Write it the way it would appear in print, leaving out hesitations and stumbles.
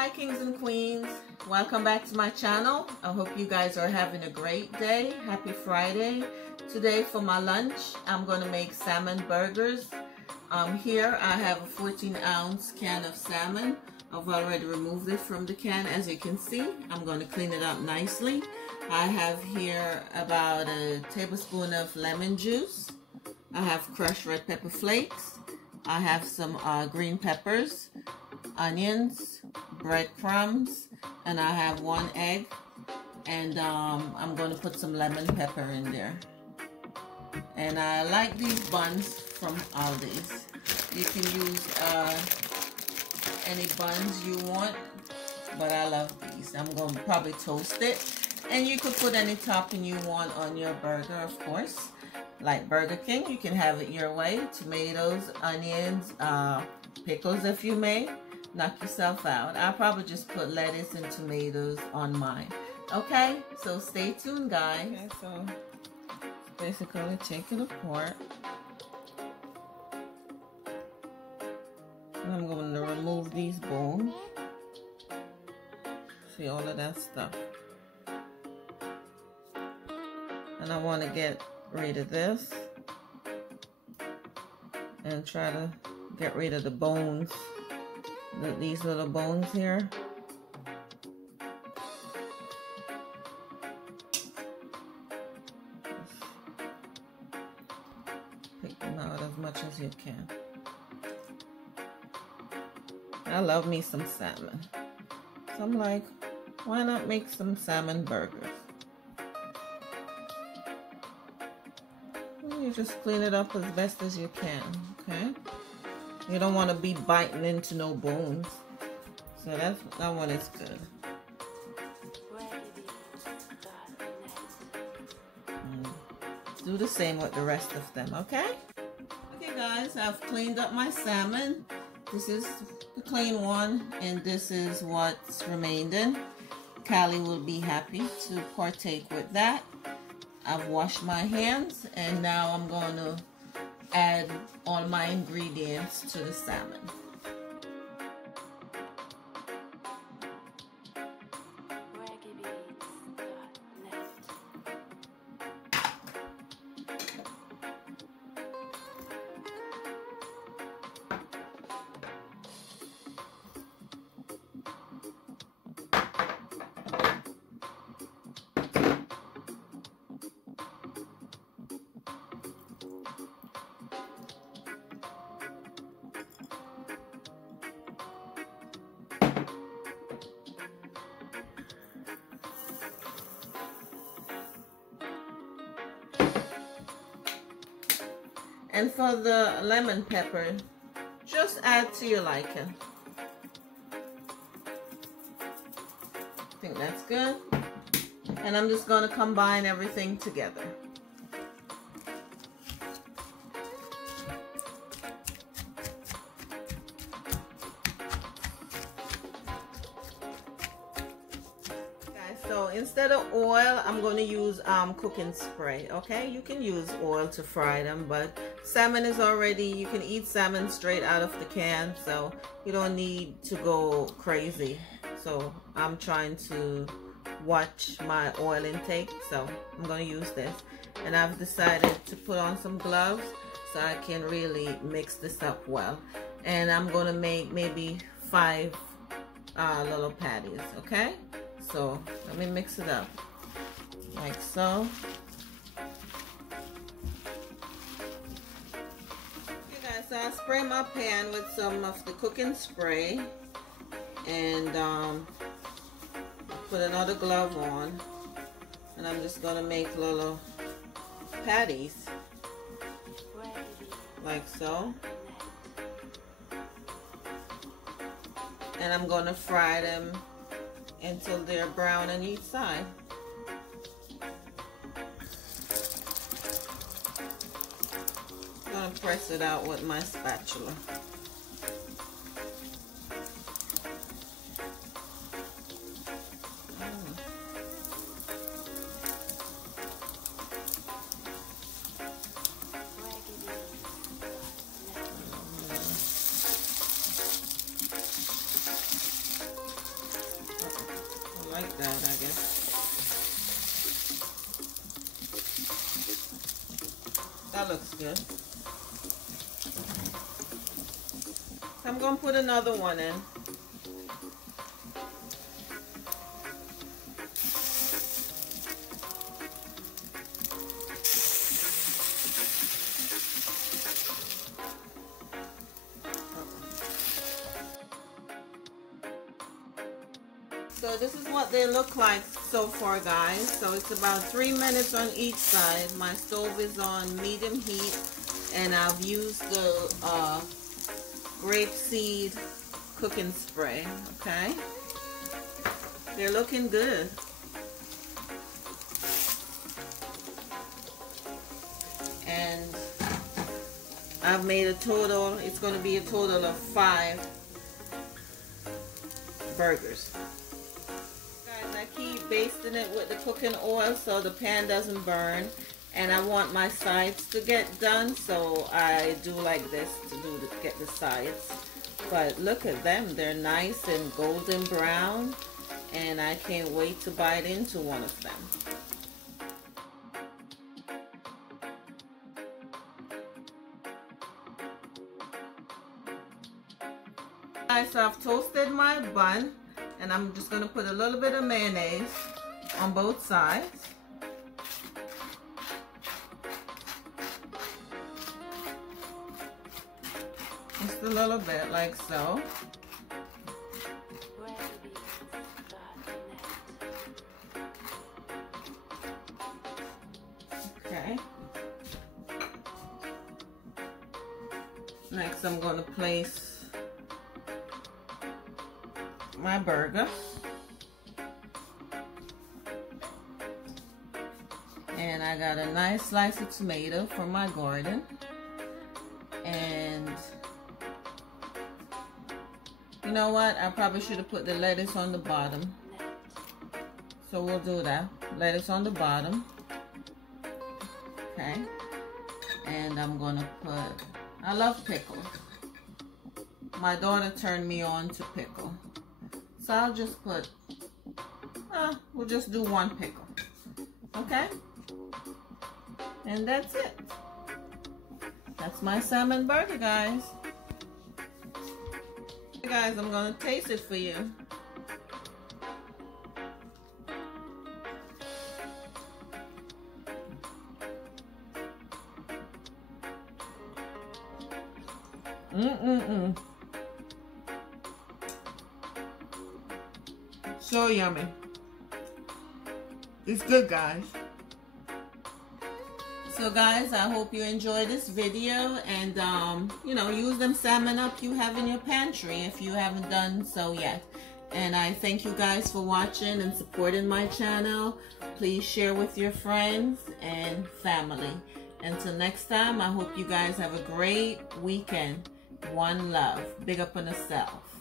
Hi kings and queens, welcome back to my channel. I hope you guys are having a great day. Happy Friday. Today for my lunch I'm going to make salmon burgers. Here I have a 14-ounce can of salmon. I've already removed it from the can. As you can see, I'm going to clean it up nicely. I have here about a tablespoon of lemon juice. I have crushed red pepper flakes. I have some green peppers, onions, breadcrumbs, and I have 1 egg, and I'm going to put some lemon pepper in there. And I like these buns from Aldi's. You can use any buns you want, but I love these. I'm going to probably toast it, and you could put any topping you want on your burger, of course. Like Burger King, you can have it your way. Tomatoes, onions, pickles if you may. Knock yourself out. I'll probably just put lettuce and tomatoes on mine. Okay, so stay tuned, guys. Okay, so basically take it apart. And I'm going to remove these bones. See all of that stuff. And I want to get rid of this and try to get rid of the bones, these little bones here. Pick them out as much as you can. I love me some salmon, so I'm like, why not make some salmon burgers? You just clean it up as best as you can, okay? You don't want to be biting into no bones. So that one is good. Do the same with the rest of them, okay? Okay guys, I've cleaned up my salmon. This is the clean one, and this is what's remaining. Callie will be happy to partake with that. I've washed my hands, and now I'm going to add all my ingredients to the salmon. And for the lemon pepper, just add to your liking. I think that's good. And I'm just going to combine everything together. So instead of oil, I'm going to use cooking spray. Okay, you can use oil to fry them, but salmon is already, you can eat salmon straight out of the can, so you don't need to go crazy. So I'm trying to watch my oil intake, so I'm going to use this. And I've decided to put on some gloves so I can really mix this up well. And I'm going to make maybe 5 little patties, okay? So let me mix it up like so. Okay guys, so I spray my pan with some of the cooking spray, and put another glove on, and I'm just gonna make little patties like so, and I'm gonna fry them until they're brown on each side. I'm going to press it out with my spatula. That looks good. I'm going to put another one in. So this is what they look like so far, guys. So it's about 3 minutes on each side. My stove is on medium heat, and I've used the Grapeseed cooking spray. Okay, they're looking good. And I've made a total, it's going to be a total of 5 burgers. I keep basting it with the cooking oil so the pan doesn't burn, and I want my sides to get done, so I do like this to get the sides. But look at them, they're nice and golden brown, and I can't wait to bite into one of them. Guys, so I've toasted my bun, and I'm just going to put a little bit of mayonnaise on both sides. Just a little bit, like so. Okay. Next, I'm going to place my burger, and I got a nice slice of tomato from my garden, and you know what, I probably should have put the lettuce on the bottom, so we'll do that. Lettuce on the bottom. Okay, and I'm gonna put, I love pickles. My daughter turned me on to pickle. So I'll just put, we'll just do 1 pickle, okay? And that's it. That's my salmon burger, guys. Guys, I'm gonna taste it for you. So yummy. It's good, guys. So guys, I hope you enjoyed this video, and you know, use them salmon up you have in your pantry if you haven't done so yet. And I thank you guys for watching and supporting my channel. Please share with your friends and family. Until next time, I hope you guys have a great weekend. One love. Big up on yourself.